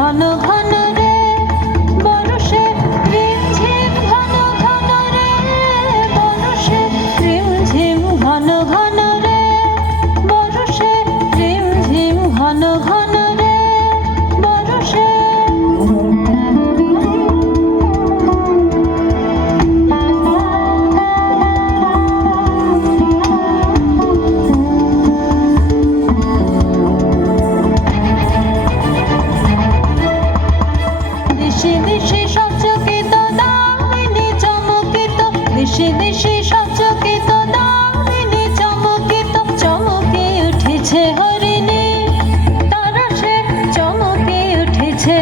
ঘন ঘন রে বরষে রিমঝিম ঘন ঘন রে বরষে রিমঝিম ঘন ঘন রে বরষে রিমঝিম ঘন ঘন রে বরষে দেশে দেশে সচকিত দামিনী চমকিত দেশে দেশে সচকিত দামিনী চমকিত চমকে উঠেছে হরিণী তারা সে চমকে উঠেছে